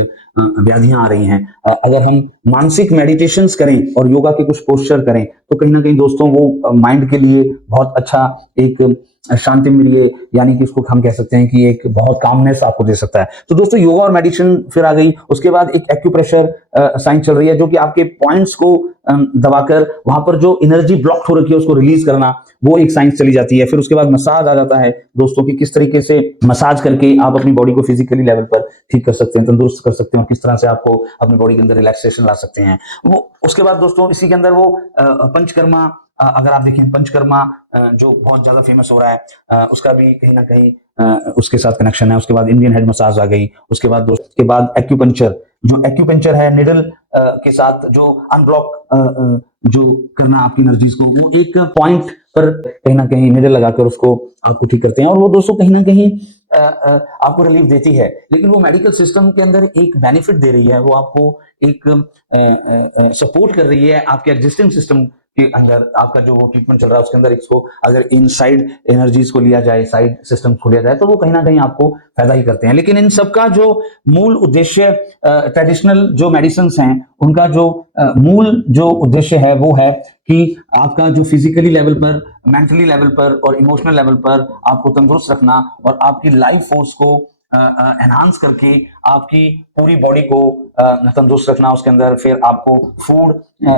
व्याधियां आ रही हैं। अगर हम मानसिक मेडिटेशंस करें और योगा के कुछ पोस्चर करें तो कहीं ना कहीं दोस्तों वो माइंड के लिए बहुत अच्छा एक शांति मिलिए, यानी कि उसको हम कह सकते हैं कि एक बहुत कामनेस आपको दे सकता है। तो दोस्तों योगा और मेडिटेशन फिर आ गई। उसके बाद एक एक्यूप्रेशर साइंस चल रही है जो कि आपके पॉइंट्स को दबाकर वहां पर जो एनर्जी ब्लॉक हो रखी है उसको रिलीज करना, वो एक साइंस चली जाती है। फिर उसके बाद मसाज आ जाता है दोस्तों कि किस तरीके से मसाज करके आप अपनी बॉडी को फिजिकली लेवल पर ठीक कर सकते हैं, तंदुरुस्त कर सकते हैं, और किस तरह से आपको अपनी बॉडी के अंदर रिलैक्सेशन ला सकते हैं वो। उसके बाद दोस्तों इसी के अंदर वो पंचकर्मा, अगर आप देखें पंचकर्मा जो बहुत ज्यादा फेमस हो रहा है, उसका भी कहीं ना कहीं उसके साथ कनेक्शन है। उसके बाद इंडियन हेड मसाज आ गई। उसके बाद दोस्तों के बाद एक्यूपंक्चर, जो एक्यूपंक्चर है निडल के साथ जो अनब्लॉक जो करना आपकी एनर्जीज को, वो एक पॉइंट पर कहीं ना कहीं निडल लगाकर उसको आपको ठीक करते हैं, और वो दोस्तों कहीं ना कहीं आपको रिलीफ देती है। लेकिन वो मेडिकल सिस्टम के अंदर एक बेनिफिट दे रही है, वो आपको एक सपोर्ट कर रही है आपके एग्जिस्टिंग सिस्टम के अंदर। आपका जो वो ट्रीटमेंट चल रहा है उसके अंदर इसको अगर इन साइड एनर्जीज को लिया जाए, साइड सिस्टम को लिया जाए, तो वो कहीं ना कहीं आपको फायदा ही करते हैं। लेकिन इन सबका जो मूल उद्देश्य ट्रेडिशनल जो मेडिसिन हैं उनका जो मूल जो उद्देश्य है वो है कि आपका जो फिजिकली लेवल पर, मेंटली लेवल पर और इमोशनल लेवल पर आपको तंदुरुस्त रखना और आपकी लाइफ फोर्स को एनहांस करके आपकी पूरी बॉडी को तंदुरुस्त रखना। उसके अंदर फिर आपको फूड,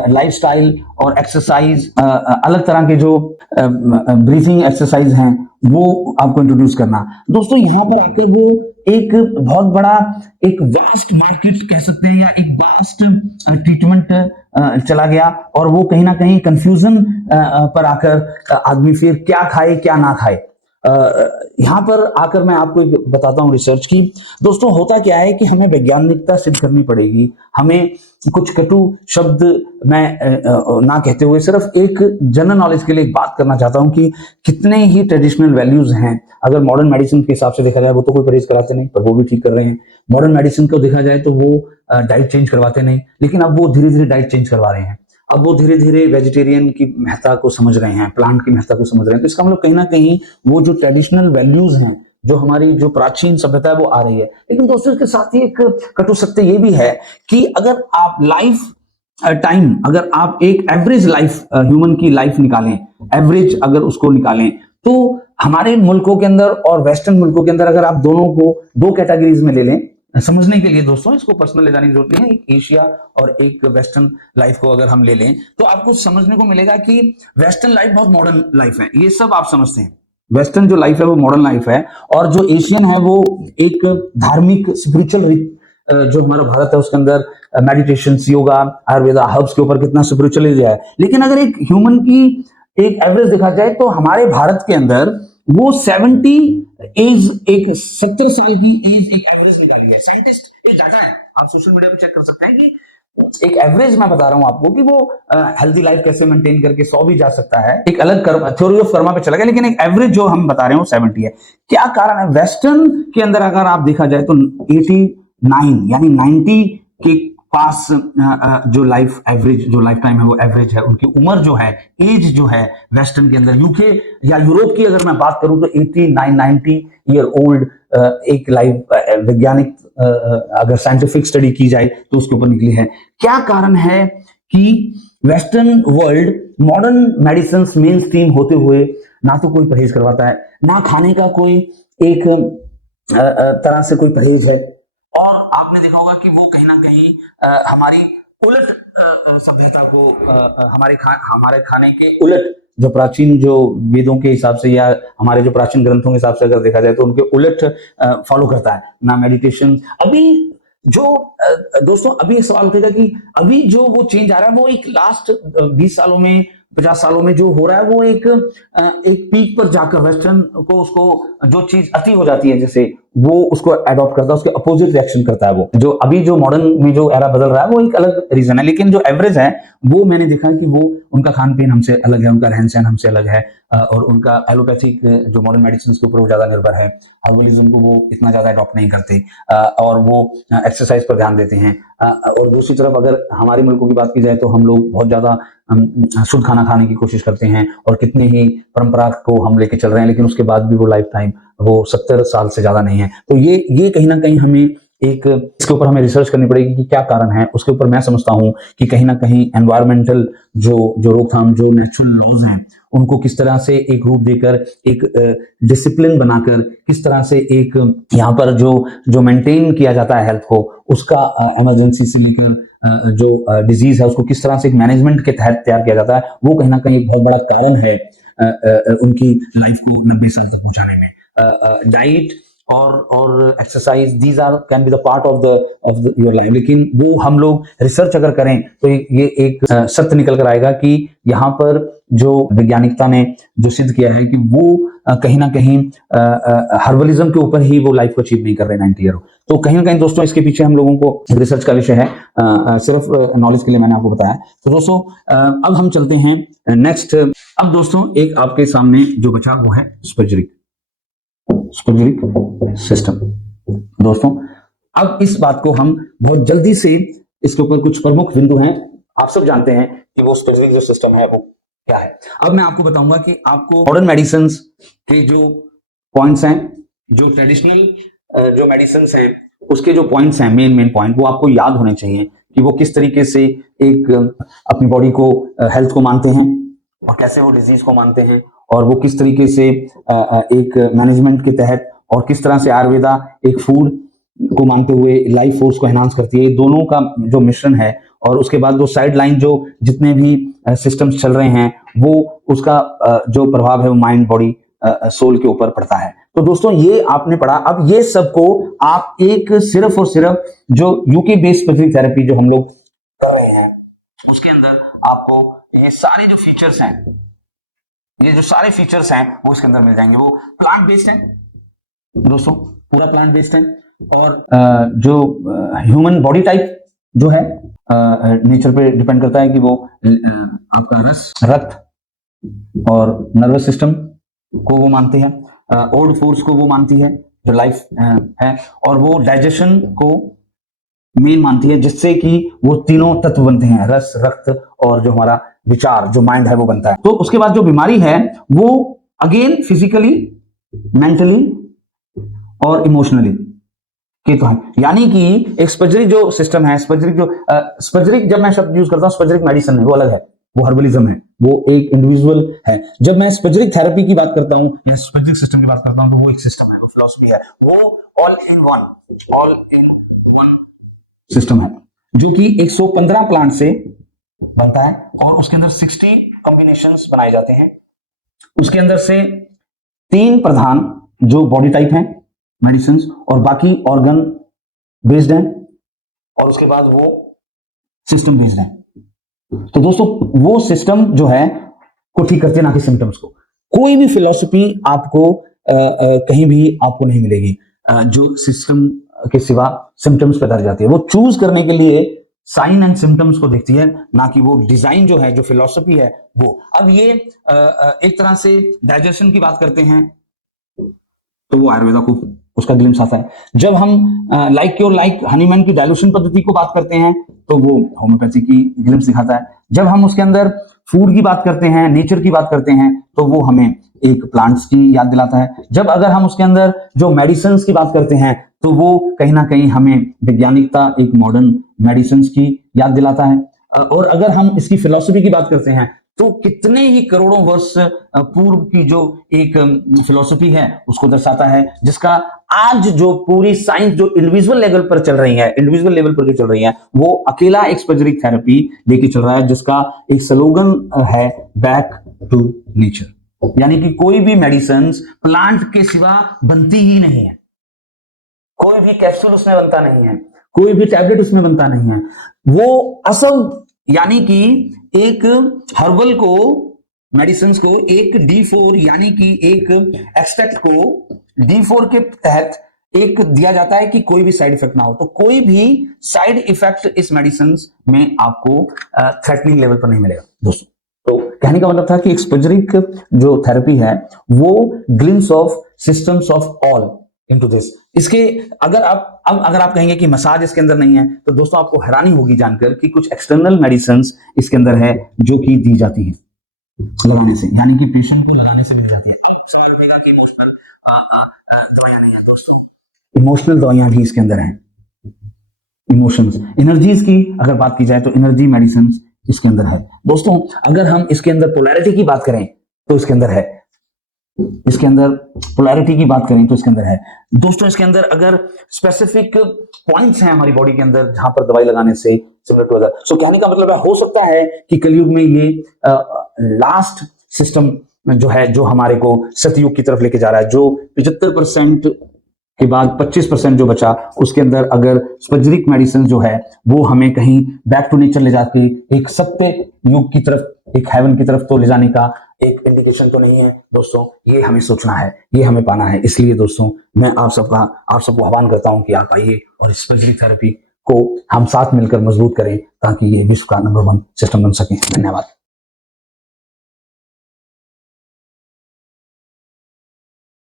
लाइफस्टाइल और एक्सरसाइज, अलग तरह के जो ब्रीथिंग एक्सरसाइज हैं वो आपको इंट्रोड्यूस करना। दोस्तों यहाँ पर आकर वो एक बहुत बड़ा एक वास्ट मार्केट कह सकते हैं या एक वास्ट ट्रीटमेंट चला गया, और वो कहीं ना कहीं कंफ्यूजन पर आकर आदमी फिर क्या खाए क्या ना खाए। यहां पर आकर मैं आपको बताता हूं रिसर्च की। दोस्तों होता क्या है कि हमें वैज्ञानिकता सिद्ध करनी पड़ेगी, हमें कुछ कटु शब्द मैं ना कहते हुए सिर्फ एक जनरल नॉलेज के लिए एक बात करना चाहता हूं कि कितने ही ट्रेडिशनल वैल्यूज हैं। अगर मॉडर्न मेडिसिन के हिसाब से देखा जाए वो तो कोई परहेज कराते नहीं, पर वो भी ठीक कर रहे हैं। मॉडर्न मेडिसिन को देखा जाए तो वो डाइट चेंज करवाते नहीं, लेकिन अब वो धीरे धीरे डाइट चेंज करवा रहे हैं। अब वो धीरे धीरे वेजिटेरियन की महत्ता को समझ रहे हैं, प्लांट की महत्ता को समझ रहे हैं। तो इसका मतलब कहीं ना कहीं वो जो ट्रेडिशनल वैल्यूज हैं, जो हमारी जो प्राचीन सभ्यता है वो आ रही है। लेकिन दोस्तों इसके साथ ही एक कटु सत्य ये भी है कि अगर आप लाइफ टाइम, अगर आप एक एवरेज लाइफ ह्यूमन की लाइफ निकालें, एवरेज अगर उसको निकालें, तो हमारे मुल्कों के अंदर और वेस्टर्न मुल्कों के अंदर अगर आप दोनों को दो कैटेगरीज में ले लें, समझने के लिए दोस्तों इसको पर्सनल ले जाने की जरूरत नहीं है, एक एशिया और एक वेस्टर्न लाइफ को अगर हम ले लें तो आपको समझने को मिलेगा कि वेस्टर्न लाइफ बहुत मॉडर्न लाइफ है, ये सब आप समझते हैं। वेस्टर्न जो लाइफ है वो मॉडर्न लाइफ है, और जो एशियन है वो एक धार्मिक स्पिरिचुअल जो हमारा भारत है उसके अंदर मेडिटेशन, योगा, आयुर्वेदा, हर्ब्स के ऊपर कितना स्पिरिचुअलिज्म है। लेकिन अगर एक ह्यूमन की एक एवरेज देखा जाए तो हमारे भारत के अंदर वो 70 एज, एक 70 साल की एज एक एवरेज निकाली है। साइंटिस्ट एक डाटा है, आप सोशल मीडिया पे चेक कर सकते हैं कि एक एवरेज मैं बता रहा हूं आपको कि वो हेल्दी लाइफ कैसे मेंटेन करके 100 भी जा सकता है, एक अलग थ्योरी ऑफ कर्मा पे चला गया, लेकिन एक एवरेज जो हम बता रहे हैं वो 70 है। क्या कारण है? वेस्टर्न के अंदर अगर आप देखा जाए तो 89 यानी 90 के पास जो लाइफ एवरेज, जो लाइफ टाइम है वो एवरेज है। उनकी उम्र जो है, एज जो है वेस्टर्न के अंदर, यूके या यूरोप की अगर मैं बात करूं तो 89-90 ईयर ओल्ड एक लाइफ वैज्ञानिक अगर साइंटिफिक स्टडी की जाए तो उसके ऊपर निकली है। क्या कारण है कि western world modern medicine main stream होते हुए ना तो कोई परहेज करवाता है, ना खाने का कोई एक तरह से कोई परहेज है, और आपने देखा होगा कि वो कहीं ना कहीं हमारी उलट सभ्यता को, हमारे खाने के उलट, जो प्राचीन जो वेदों के हिसाब से या हमारे जो प्राचीन ग्रंथों के हिसाब से अगर देखा जाए तो उनके उलट फॉलो करता है ना मेडिटेशन। अभी जो दोस्तों अभी एक सवाल उठेगा कि अभी जो वो चेंज आ रहा है वो एक लास्ट 20 सालों में 50 सालों में जो हो रहा है वो एक पीक पर जाकर वेस्टर्न को उसको जो चीज अति हो जाती है जैसे वो उसको अडॉप्ट करता है, उसके अपोजिट रिएक्शन करता है। वो जो अभी जो मॉडर्न में जो एरा बदल रहा है वो एक अलग रीजन है, लेकिन जो एवरेज है वो मैंने देखा कि वो उनका खान पीन हमसे अलग है, उनका रहन सहन हमसे अलग है, और उनका एलोपैथिक जो मॉडर्न मेडिसिन के ऊपर वो ज्यादा निर्भर है, हर्बलिज्म को वो इतना ज्यादा अडॉप्ट नहीं करते, और वो एक्सरसाइज पर ध्यान देते हैं। और दूसरी तरफ अगर हमारे मुल्कों की बात की जाए तो हम लोग बहुत ज्यादा शुद्ध खाना खाने की कोशिश करते हैं और कितने ही परंपरा को हम लेके चल रहे हैं, लेकिन उसके बाद भी वो लाइफ टाइम वो 70 साल से ज्यादा नहीं है। तो ये कहीं ना कहीं हमें इसके ऊपर हमें रिसर्च करनी पड़ेगी कि क्या कारण है। उसके ऊपर मैं समझता हूं कि कहीं ना कहीं एनवायरमेंटल जो रोकथाम, जो नेचुरल लॉज हैं, उनको किस तरह से एक रूप देकर, एक डिसिप्लिन बनाकर, किस तरह से एक यहाँ पर जो मेंटेन किया जाता है हेल्थ को, उसका इमरजेंसी से लेकर जो डिजीज है उसको किस तरह से एक मैनेजमेंट के तहत तैयार किया जाता है, वो कहीं ना कहीं एक बहुत बड़ा कारण है उनकी लाइफ को 90 साल तक पहुंचाने में। डाइट और exercise, these are can be the part of your life, लेकिन वो हम लोग रिसर्च अगर करें तो ये एक सत्य निकल कर आएगा कि यहाँ पर जो वैज्ञानिकता ने जो सिद्ध किया है कि वो कहीं ना कहीं हर्बलिज्म के ऊपर ही वो लाइफ को अचीव नहीं कर रहे 90 ईयर। तो कहीं ना कहीं दोस्तों इसके पीछे हम लोगों को रिसर्च का विषय है, सिर्फ नॉलेज के लिए मैंने आपको बताया। तो दोस्तों अब हम चलते हैं नेक्स्ट। अब दोस्तों एक आपके सामने जो बचा वो है स्पजरिक सिस्टम। दोस्तों अब इस बात को हम बहुत जल्दी से, इसके ऊपर कुछ प्रमुख बिंदु हैं, आप सब जानते हैं कि वो स्पजरिक जो सिस्टम है वो क्या है। अब मैं आपको बताऊंगा कि आपको मॉडर्न मेडिसिन के जो पॉइंट्स हैं, जो ट्रेडिशनल जो मेडिसिन हैं उसके जो पॉइंट्स हैं, मेन पॉइंट, वो आपको याद होने चाहिए कि वो किस तरीके से एक अपनी बॉडी को, हेल्थ को मानते हैं और कैसे वो डिजीज को मानते हैं, और वो किस तरीके से एक मैनेजमेंट के तहत, और किस तरह से आयुर्वेदा एक फूड को मानते हुए लाइफ फोर्स को एनहांस करती है। दोनों का जो मिश्रण है, और उसके बाद वो साइड लाइन जो जितने भी सिस्टम्स चल रहे हैं वो उसका जो प्रभाव है वो माइंड, बॉडी, सोल के ऊपर पड़ता है। तो दोस्तों ये आपने पढ़ा। अब ये सबको आप एक सिर्फ और सिर्फ जो यूके बेस्ड स्पजरिक थेरेपी जो हम लोग कर रहे हैं उसके अंदर आपको ये सारे जो फीचर्स हैं, ये जो सारे फीचर्स हैं वो इसके अंदर मिल जाएंगे। वो प्लांट बेस्ड है दोस्तों, पूरा प्लांट बेस्ड है, और जो ह्यूमन बॉडी टाइप जो है नेचर पे डिपेंड करता है कि वो आपका रक्त और नर्वस सिस्टम को वो मानती है, ओल्ड फोर्स को वो मानती है जो लाइफ है, और वो डाइजेशन को मेन मानती है, जिससे कि वो तीनों तत्व बनते हैं, रस, रक्त और जो हमारा विचार, जो माइंड है वो बनता है। तो उसके बाद जो बीमारी है वो अगेन फिजिकली, मेंटली और इमोशनली के तो है। यानी कि एक स्पजरिक जो सिस्टम है, स्पजरिक जब मैं शब्द यूज करता हूं, स्पजरिक मेडिसिन है वो अलग है, वो हर्बलिज्म है, वो एक इंडिविजुअल है। जब मैं स्पजरिक थेरेपी की बात करता हूं या स्पजरिक सिस्टम की बात करता हूं तो वो एक सिस्टम है, वो फिलॉसफी है, वो ऑल इन वन सिस्टम है, जो कि 115 प्लांट से बनता है, और उसके अंदर 60 कॉम्बिनेशंस बनाए जाते हैं। उसके अंदर से 3 प्रधान जो बॉडी टाइप हैं मेडिसिन, और बाकी ऑर्गन बेस्ड हैं, और उसके बाद वो सिस्टम बेस्ड है। तो दोस्तों वो सिस्टम जो है को ठीक करते हैं, ना कि सिम्टम्स को। कोई भी फिलॉसफी आपको कहीं भी आपको नहीं मिलेगी जो सिस्टम के सिवा सिम्टम्स पे दर्ज जाती है। वो चूज करने के लिए साइन एंड सिम्टम्स को देखती है, ना कि वो डिजाइन जो है, जो फिलॉसफी है वो। अब ये एक तरह से डाइजेशन की बात करते हैं तो वो आयुर्वेदा को उसका ग्लिम्स आता है। जब हम लाइक हनीमैन की डाइल्यूशन पद्धति को बात करते हैं तो वो होम्योपैथी की ग्लिम्स दिखाता है। जब हम उसके अंदर फूड की बात करते हैं, नेचर की बात करते हैं, तो वो हमें एक प्लांट्स की याद दिलाता है। जब अगर हम उसके अंदर जो मेडिसिन की बात करते हैं तो वो कहीं ना कहीं हमें वैज्ञानिकता, एक मॉडर्न मेडिसिन की याद दिलाता है। और अगर हम इसकी फिलॉसफी की बात करते हैं तो कितने ही करोड़ों वर्ष पूर्व की जो एक फिलॉसफी है उसको दर्शाता है, जिसका आज जो पूरी साइंस जो इंडिविजुअल लेवल पर चल रही है, वो अकेला एक स्पजरिक थेरेपी लेके चल रहा है, जिसका एक स्लोगन है बैक टू नेचर। यानी कि कोई भी मेडिसिन प्लांट के सिवा बनती ही नहीं है, कोई भी कैप्सूल उसमें बनता नहीं है, कोई भी टैबलेट उसमें बनता नहीं है। वो असल यानी कि एक हर्बल को मेडिसिन को एक D4 यानी कि एक एक्सट्रैक्ट को D4 के तहत एक दिया जाता है कि कोई भी साइड इफेक्ट ना हो। तो कोई भी साइड इफेक्ट इस मेडिसिन में आपको थ्रेटनिंग लेवल पर नहीं मिलेगा दोस्तों। तो कहने का मतलब था कि एक्सपोजरिक जो थेरेपी है वो glimpse of systems of all into this. इसके अगर आप कहेंगे कि मसाज इसके अंदर नहीं है, तो दोस्तों आपको हैरानी होगी जानकर कि कुछ एक्सटर्नल मेडिसिन इसके अंदर है जो कि दी जाती है लगाने से, यानी कि पेशेंट को लगाने से मिल जाती है। सवाल उठेगा कि इमोशनल दवाइयां नहीं है दोस्तों, इमोशनल दवाइयां भी इसके अंदर हैं। इमोशंस, एनर्जीज की अगर बात की जाए तो एनर्जी मेडिसिन इसके अंदर है दोस्तों। अगर हम इसके अंदर पोलैरिटी की बात करें तो इसके अंदर है, इसके अंदर पोलैरिटी की बात करें तो इसके अंदर है दोस्तों। इसके अंदर अगर स्पेसिफिक पॉइंट्स हैं हमारी बॉडी के अंदर जहां पर दवाई लगाने से सिमिलर टू अदर, सो कहने का मतलब है हो सकता है कि कलयुग में ये लास्ट सिस्टम जो है जो हमारे को सतयुग की तरफ लेके जा रहा है, जो 75% के बाद 25% जो बचा उसके अंदर अगर स्पजरिक मेडिसिन जो है वो हमें कहीं बैक टू नेचर ले जाके एक सत्य युग की तरफ, एक हेवन की तरफ तो ले जाने का एक इंडिकेशन तो नहीं है दोस्तों। ये हमें सोचना है, ये हमें पाना है। इसलिए दोस्तों मैं आप सबको आह्वान करता हूं कि आप आइए और स्पजरिक थेरेपी को हम साथ मिलकर मजबूत करें ताकि ये विश्व का नंबर 1 सिस्टम बन सके। धन्यवाद।